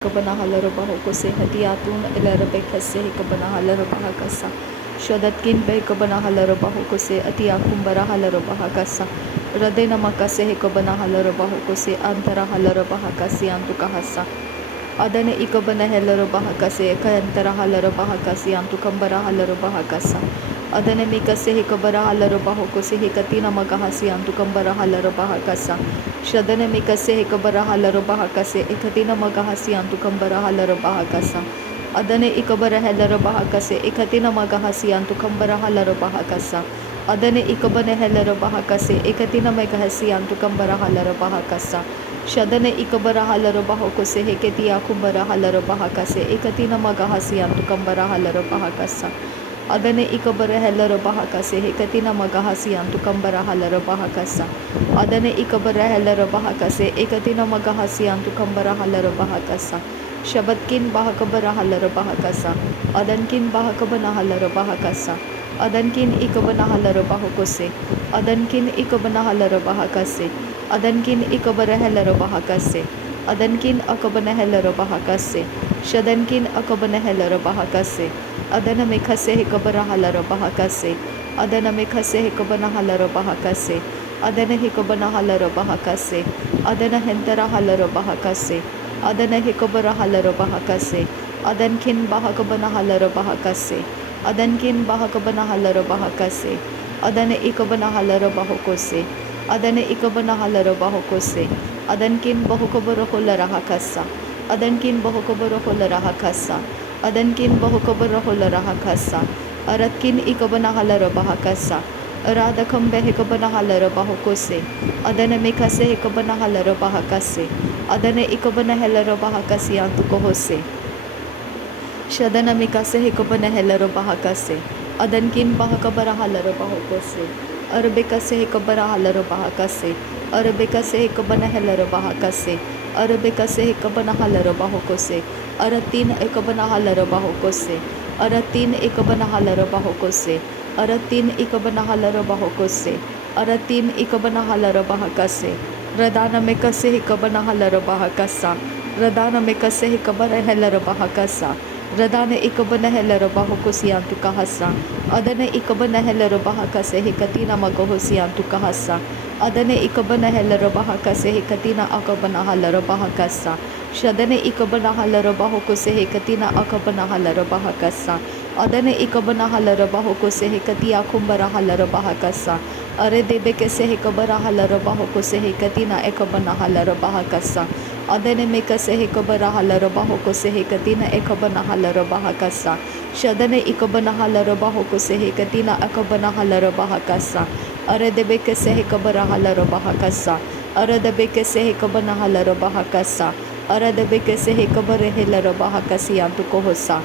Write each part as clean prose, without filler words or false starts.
Kabanahalarabahokose hatiatun ilarabekase hikabanahalarabahakasa Shadatkin behikabanahalarabahokose atiakumbarahalarabahakasa Radenamakase hikabanahalarabahokose antarahalarabahakasi antukahasa Adane ikabanahalarabahakase kayantarahalarabahakasi antukambarahalarabahakasa Adane mikase hikabarahalarabahokose hikatina magahasi antukambarahalarabahakasa Shadane mikase hikabarahalarabahakase ekatina magahasi antukambarahalarabahakasa Adane ikabarahalarabahakase ekatina magahasi antukambarahalarabahakasa Adane ikabanahalarabahakase ekatina magahasi antukambarahalarabahakasa Shadane ikabarahalarabahokose heketia kumbarahalarabahakase ekatina magahasi antukambarahalarabahakasa Adane ikabarahalarabahakase hekatina magahasi antukambarahalarabahakasa Adane ikabarahalarabahakase ekatina magahasi antukambarahalarabahakasa Shabatkin bahakabarahalarabahakasa Adankin bahakabanahalarabahakasa Adankin ikabanahalarabahokose Adankin ikabanahalarabahakase Adankin ikabarahalarabahakase Adankin akabanahalarabahakase Shadankin akabanahalarabahakase Adana mekhase hikabarahalarabahakase Adana mekhase hikabanahalarabahakase Adana hikabanahalarabahakase Adana hentarahalarabahakase Adana hikabarahalarabahakase Adankin bahakabanahalarabahakase Adankin bahakabanahalarabahakase Adana ikabanahalarabahokose Adana ikabanahalarabahokose Adankin bahukabarahalarahakasa Adankin bahukabarahalarahakasa Adankin bahukabarahalarahakasa Aratkin ikabanahalarabahakasa Aradakam behikabanahalarabahokose Adana mikase hikabanahalarabahakase Adana ikabanahalarabahakase antukohose Shadana mikase hikabanahalarabahakase Adankin bahakabarahalarabahokose Arabikase hikabarahalarabahakase Arabikase hikabanahalarabahakase Arabikase hikabanahalarabahokose Aratin ikabanahalarabahokose Aratin ikabanahalarabahokose Aratin ikabanahalarabahokose Aratin ikabanahalarabahakase Radana mekase hikabanahalarabahakasa Radana mekase hikabanahalarabahakasa Radana ikabanahalarabahokose antukahasa Adana ikabanahalarabahakase hikatina magahosi antukahasa Adane ikabanahalarabahakase hikatina akabanahalarabahakasa Shadane ikabanahalarabahokose hekatina akabanahalarabahakasa Adane ikabanahalarabahokose hekatia kumbarahalarabahakasa Aredebekese hekabarahalarabahokose hekatina ekabanahalarabahakasa Adane mekase hekabarahalarabahokose hekatina ekabanahalarabahakasa Shadane ikabanahalarabahokose hekatina akabanahalarabahakasa Aredebekese hekabarahalarabahakasa Aradabekese hekabanahalarabahakasa Aradabekese hekabarehelarabahakasi antukohosa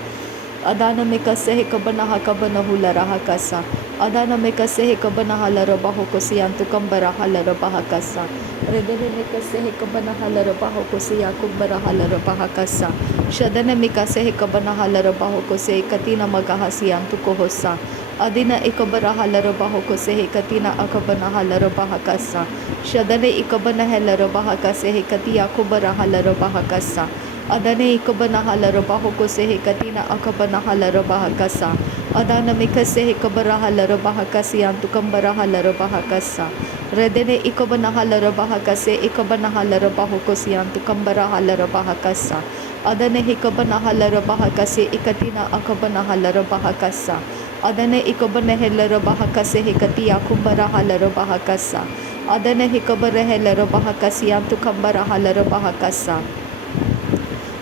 Adana mekase hekabanahakabanahularahakasa Adana mekase hekabanahalarabahokose antukambarahalarabahakasa Redene mekase hekabanahalarabahokose yakumbarahalarabahakasa Shadana mekase hekabanahalarabahokose katina magahasi antukohosa Adina ikabarahalarabahokose hekatina akabanahalarabahakasa Shadane ikabanahalarabahakase hekatia kubarahalarabahakasa Adane ikabanahalarabahokose hekatina akabanahalarabahakasa Adana mikase hekabarahalarabahakasi antukambarahalarabahakasa Redene ikabanahalarabahakase ikabanahalarabahokose antukambarahalarabahakasa Adane hekabanahalarabahakase ikatina akabanahalarabahakasa Adane ikabanahalarabahakase hekatia kumbarahalarabahakasa Adane hekabarahalarabahakasi antukambarahalarabahakasa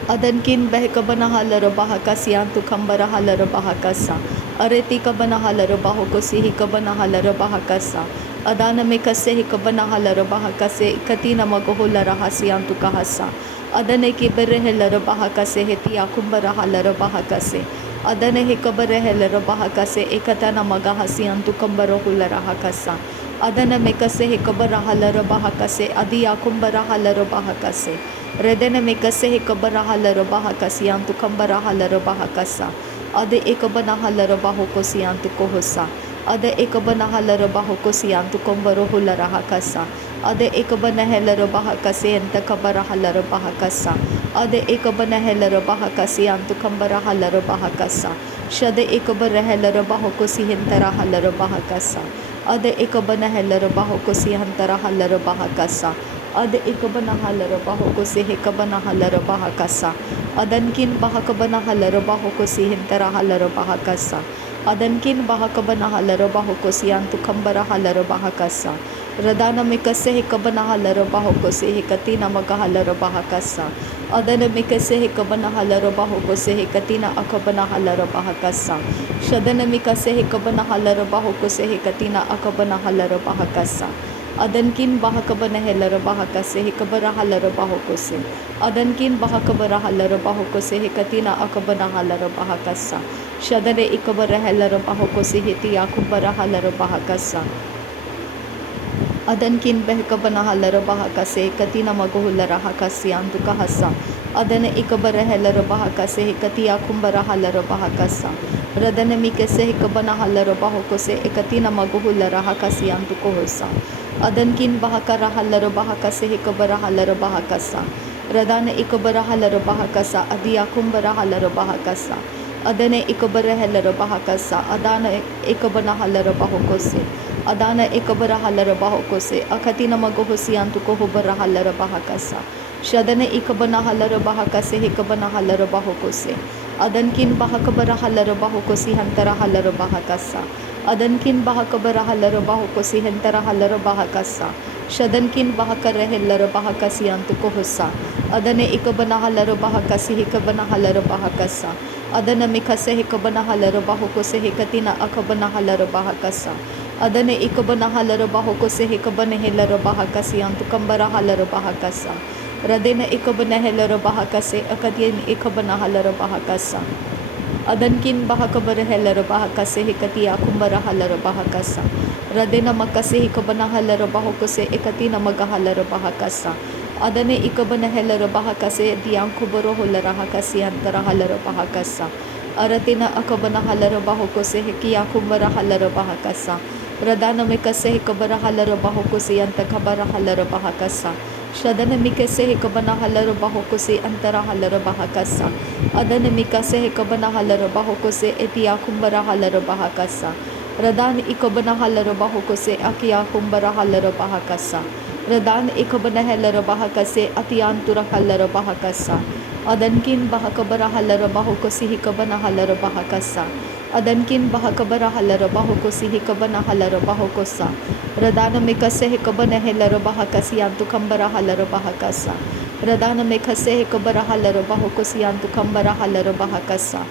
Adankin behikabanahalarabahakasi antukambarahalarabahakasa Areti kabanahalarabahokose hikabanahalarabahakasa Adana mekase hikabanahalarabahakase katina magaholarahasi antukahasa Adane kiberehelarabahakase hetia kumbarahalarabahakase Adane hikabarehelarabahakase ekatana magahasi antukambarahularahakasa Adana mekase hikabarahalarabahakase adia kumbarahalarabahakase Redene mekase hikabarahalarabahakasi antukambarahalarabahakasa Ade ekabanahalarabahokose antukohosa Ade ekabanahalarabahokose antukambarohularahakasa Ade ikabana helero bahakasi anta kabara halaro bahakasa. Ade ikabana helero bahakasi antu kambara halaro bahakasa. Shade ikabara helero bahokosi hintara halaro bahakasa. Ade ikabana helero bahokosi hantara halaro bahakasa. Ade ikabana halaro bahokosi hikabana halaro bahakasa. Adankin bahakabana halaro bahokosi hintara halaro bahakasa. Adankin bahakabana halaro bahokosi antu kambara halaro bahakasa. Radana mikase hikabana halaro bahokosi hikatina maga halaro bahakasa. Adana mikase hikabana halaro bahokosi hikatina akabana halaro bahakasa. Shadana mikase hikabana halaro bahokosi hikatina akabana halaro bahakasa. Adankin bahakabana helaro bahakase hikabara halaro bahokose. Adankin bahakabara halaro bahokose hikatina akabana halaro bahakasa. Shadane ikabara helaro bahokose hiti akubara halaro bahakasa. Adankin behkabana halaro bahakase katina magohulara hakasi antuka hasa. Adana ikabara helaro bahakase hikatia kumbara halaro bahakasa. Radana mikase hikabana halaro bahokose ekatina magohulara hakasi antuko hosa. Adankin bahakara halaro bahakase hikabara halaro bahakasa. Radana ikabara halaro bahakasa adia kumbara halaro bahakasa. Adane ikabara halaro bahakasa. Adana ikabana halaro bahokose. Adana ikabara halaro bahokose. Akatina magohosi antuko hubara halaro bahakasa. Shadane ikabana halaro bahakase hikabana halaro bahokose. Adankin bahakabara halaro bahokosi hantara halaro bahakasa. Adankin bahakabara halaro bahokosi hantara halaro bahakasa. Shadankin bahakara helaro bahakasi antuko hosa. Adane ikabana halaro bahakasi hikabana halaro bahakasa. Adana mikase hikabana halaro bahokose hikatina akabana halaro bahakasa. Adane ikabana halaro bahokose hikabana helaro bahakasi antukambara halaro bahakasa. Radena ikabana helaro bahakase akadien ikabana halaro bahakasa. Adankin bahakabara helaro bahakase hikatia kumbara halaro bahakasa. Radena makase hikabana halaro bahokose ekatina magahalaro bahakasa. Adane ikabana helaro bahakase diankubaro holara hakasi antara halaro bahakasa. Aratina akabana halaro bahokose hikia kumbara halaro bahakasa. Radana mikase hikabara halaro bahokose antakabara halaro bahakasa. Shadana mikase hikabana halaro bahokose antara halaro bahakasa. Adana mikase hikabana halaro bahokose etia kumbara halaro bahakasa. Radan ikabana halaro bahokose akia kumbara halaro bahakasa. Radan ikabana halaro bahakase atiantura halaro bahakasa. Adankin bahakabara halaro bahokose hikabana halaro bahakasa. Adankin bahakabara halaro bahokosi hikabana halaro bahokosa. Radana mikase hikabana helaro bahakasi antukambara halaro bahakasa. Radana mikase hikabara halaro bahokosi antukambara halaro bahakasa.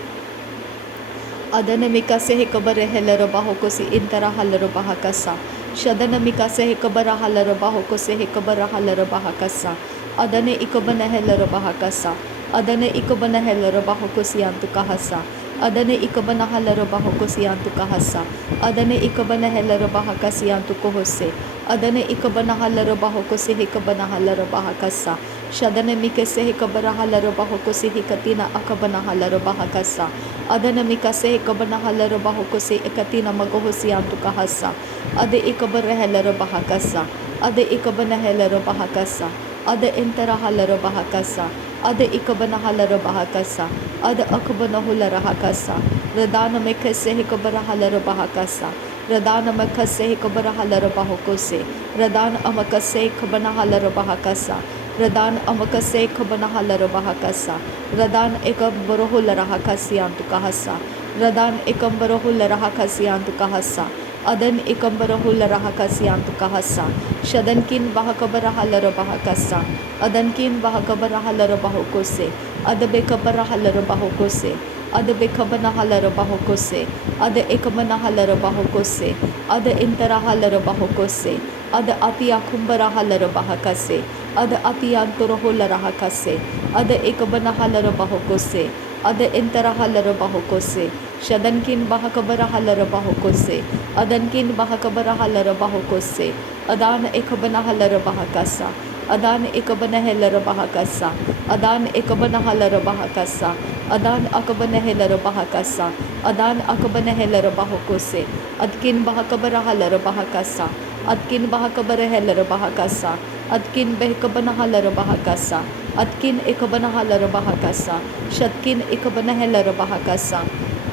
Adana mikase hikabara helaro bahokosi intara halaro bahakasa. Shadana mikase hikabara halaro bahokose hikabara halaro bahakasa. Adane ikabana helaro bahakasa. Adane ikabana helaro bahokosi antukahasa. Adane ikabana halaro bahokosi antukahasa. Adane ikabana helaro bahakasi antukohose. Adane ikabana halaro bahokosi hikabana halaro bahakasa. Shadane mikase hikabara halaro bahokosi hikatina akabana halaro bahakasa. Adana mikase hikabana halaro bahokosi ekatina magohosi antukahasa. Ade ikabara helaro bahakasa. Ade ikabana helaro bahakasa. Ade intara halaro bahakasa. Ade ikabana halaro bahakasa. Ade akabana hulara hakasa. Radana mikase hikabara halaro bahakasa. Radana makase hikabara halaro bahokose. Radana amakase hikabana halaro bahakasa. Radan amakase kabana halaro bahakasa. Radan ekam barohulara hakasi antukahasa. Radan ekam barohulara hakasi antukahasa. Adan ekam barohulara hakasi antukahasa. Shadankin bahakabara halaro bahakasa. Adankin bahakabara halaro bahokose. Adabe kabara halaro bahokose. Adabe kabana halaro bahokose. Ada ekamana halaro bahokose. Ada intara halaro bahokose. Ada atia kumbara halaro bahakase. Ada atia antoroholara hakase. Ada ekabana halaro bahokose. Ada intara halaro bahokose. Shadankin bahakabara halaro bahokose. Adankin bahakabara halaro bahokose. Adana ekabana halaro bahakasa. Adan ekabana helaro bahakasa. Adan ekabana halaro bahakasa. Adan akabana helaro bahakasa. Adan akabana helaro bahokose. Adkin bahakabara halaro bahakasa. Adkin bahakabara helara bahakasa. Adkin behkabana halara bahakasa. Adkin ekabana halara bahakasa. Shatkin ekabana helara bahakasa.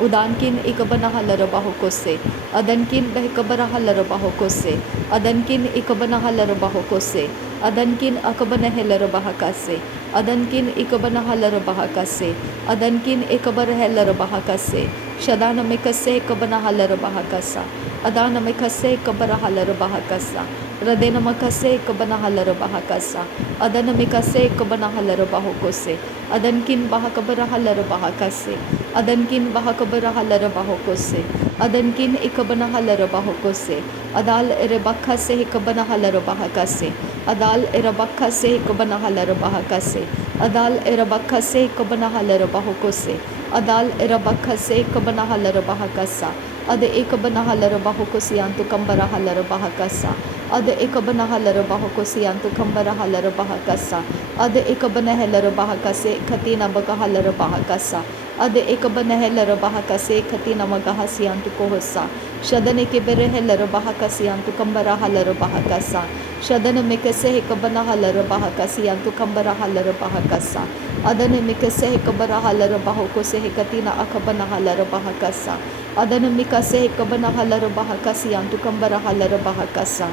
Udankin ikabana halara bahokose. Adankin behkabara halara bahokose. Adankin ikabana halara bahokose. Adankin akabana helara bahakase. Adankin ikabana halara bahakase. Adankin ekabara helara bahakase. Shadana mekase ekabana halara bahakasa. Adana mekase ekabara halara bahakasa. Radena makase ekabana halara bahakasa. Adana mekase ekabana halara bahokose. Adankin bahakabara halara bahakase. Adankin bahakabara halara bahokose. Adankin ikabana halara bahokose. Adal erebakha se ikabana halara bahakase. Adal erabakha se ikabana halara bahakase. Adal erabakha se ikabana halara bahokose. Adal erabakha se ikabana halara bahakasa. Ade ekabana halara bahokosi antu kambara halara bahakasa. Ade ekabana halara bahokosi antu kambara halara bahakasa. Ade ekabana halara bahakase khatina baga halara bahakasa. Ade ekabana halara bahakase khatina magahasi antu kohosa. Shadane ke bere halara bahakasi antu kambara halara bahakasa. Shadane mekase ekabana halara bahakasi antu kambara halara bahakasa. Adane mekase ekabara halara bahokose katina akabana halara bahakasa. Adana mikase ekabana halara bahakasi antu kambara halara bahakasa.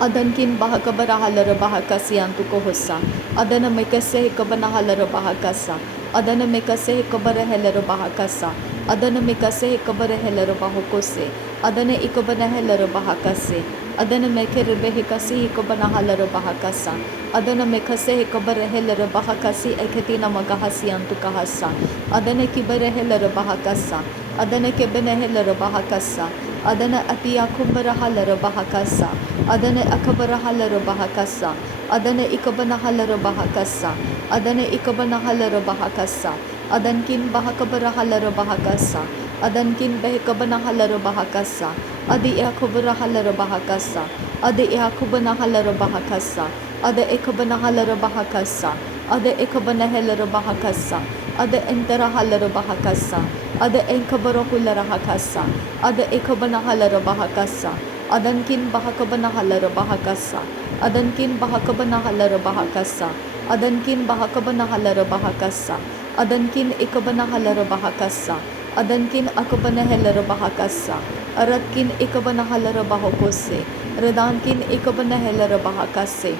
Adankin bahakabara halara bahakasi antu kohosa. Adana mekase ekabana halara bahakasa. Adana mekase ekabara halara bahakasa. Adana mekase ekabara halara bahokose. Adana ekabana halara bahakase. Adana mekere behekasi ekabana halara bahakasa. Adana mekase ekabara halara bahakasi eketina magahasi antu kahasa. Adana kibara halara bahakasa. Adana kebene halara bahakasa. Adana atiya kumbara halara bahakasa. Adana akabara halara bahakasa. Adana ikabana halara bahakasa. Adana ikabana halara bahakasa. Adankin bahakabara halara bahakasa. Adankin behkabana halara bahakasa. Adi akabara halara bahakasa. Adi akabana halara bahakasa. Ada ekabana halara bahakasa. Ada ekabana halara bahakasa. Ada entera halara bahakasa. Ada enkabara hulara hakasa. Ada ekabana halara bahakasa. Adankin bahakabana halara bahakasa. Adankin bahakabana halara bahakasa. Adankin bahakabana halara bahakasa. Adankin ekabana halara bahakasa. Adankin akabana halara bahakasa. Aradkin ekabana halara bahokose. Redankin ekabana halara bahakase.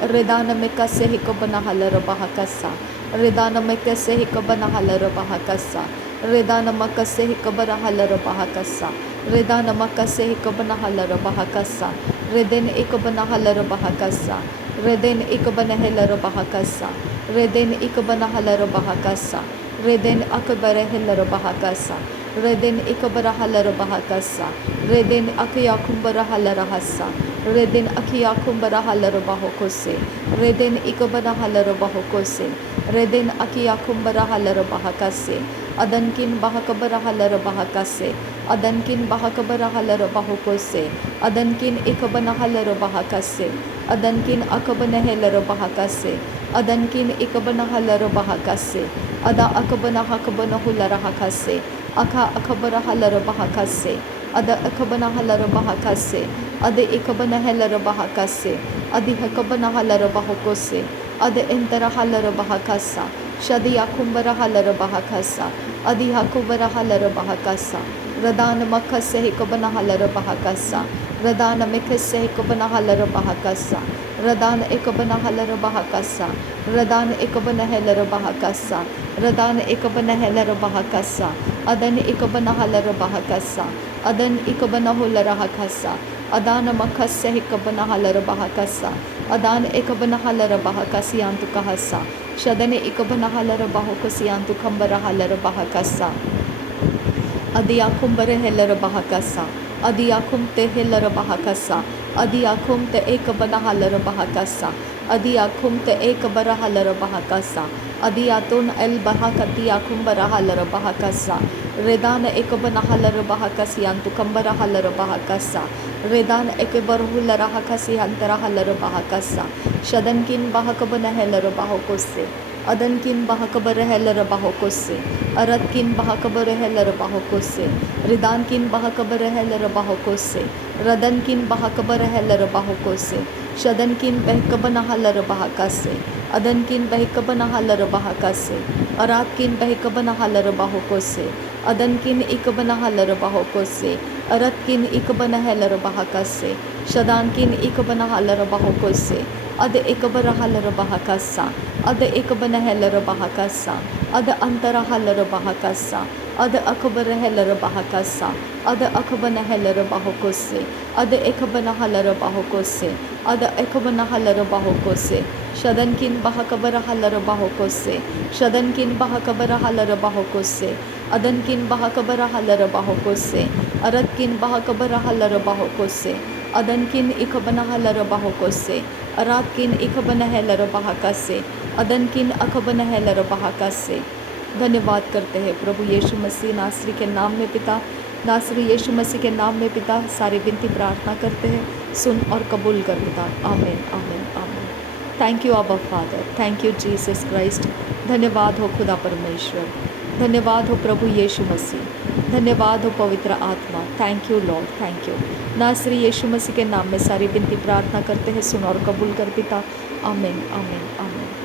Redana mekase hikabana halara bahakasa. Redana mekase hikabana halara bahakasa. Redana makase hikabara halara bahakasa. Redana makase hikabana halara bahakasa. Reden ikabana halara bahakasa. Reden ikabana halara bahakasa. Reden ikabana halara bahakasa. Reden akabara halara bahakasa. Reden ikabara halara bahakasa. Reden akya kumbara halara hasa. Reden akya kumbara halara bahokose. Reden ikabana halara bahokose. Reden akya kumbara halara bahakase. Adankin bahakabara halara bahakase. Adankin bahakabara halara bahokose. Adankin ikabana halara bahakase. Adankin akabana halara bahakase. Adankin ikabana halara bahakase. Ada akabana hakabana hulara hakase. Aka akabara halara bahakase. Ada akabana halara bahakase. Ade ikabana halara bahakase. Adi hakabana halara bahokose. Ade entera halara bahakasa. Shadi akumbara halara bahakasa. Adi hakubara halara bahakasa. Radana makase hikabana halara bahakasa. Radana mekase hikabana halara bahakasa. Radana ekabana halara bahakasa. Radana ekabana halara bahakasa. Radana ekabana halara bahakasa. Adan ekabana halara bahakasa. Adan ekabana hulara hakasa. Adana makase hikabana halara bahakasa. Adan ekabana halara bahakasi antu kahasa. Shadane ikabana halara bahokasi antu kambara halara bahakasa. Adiyakum bare helara bahakasa. Adiyakum te helara bahakasa. Adiyakum te ekabana halara bahakasa. Adiyakum te ekabara halara bahakasa. Adiyatun el bahakati yakum bara halara bahakasa. Redana ekabana halara bahakasi antu kambara halara bahakasa. Redana ekebar hulara hakasi antara halara bahakasa. Shadankin bahakabana helara bahokose. अदन किन बहकबर है लरबाहोकुस से, अरत किन बहकबर है लरबाहोकुस से, रिदान किन बहकबर है लरबाहोकुस से, रदन किन बहकबर है लरबाहोकुस से, शदन किन बहकबनहा लरबाहकस से, अदन किन बहकबनहा लरबाहकस से, अरात किन बहकबनहा लरबाहोकुस से, अदन किन इकबनहा लरबाहोकुस से, अरत किन इकबनहा लरबाहकस से, शदान किन इकबनहा लरबाहोकुस से, अद इकबरहा लरबाहकस्सा, अद इकबनहा लरबाहकस्सा, अद अंतरहा लरबाहकस्सा, अद अकबरहा लरबाहकस्सा, अद अकबनहा लरबाहोकुस से, अद इकबनहा लरबाहोकुस से, अद इकबनहा लरबाहोकुस से, शदन किन बहकबरहा लरबाहोकुस से, शदन किन बहकबरहा लरबाहोकुस से, अदन किन बहकबरहा लरबाहोकुस से, अरत किन बहकबरहा लरबाहोकुस से, अदन किन इकबनहा लरबाहोकुस से, अरात किन इकबनहा लरबाहकस से, अदन किन अकबनहा लरबाहकस से। धन्यवाद करते हैं प्रभु यीशु मसीह नासरी के नाम में पिता, नासरी यीशु मसीह के नाम में पिता, सारी विनती प्रार्थना करते हैं, सुन और कबूल कर पिता। आमीन आमीन आमीन। थैंक यू आबा father, thank you Jesus Christ. धन्यवाद हो खुदा परमेश्वर, धन्यवाद हो प्रभु यीशु मसीह, धन्यवाद हो पवित्र आत्मा। Thank you Lord, thank you. नासरी यीशु मसीह के नाम में सारी विनती प्रार्थना करते हैं, सुन और कबूल कर पिता। आमीन आमीन आमीन।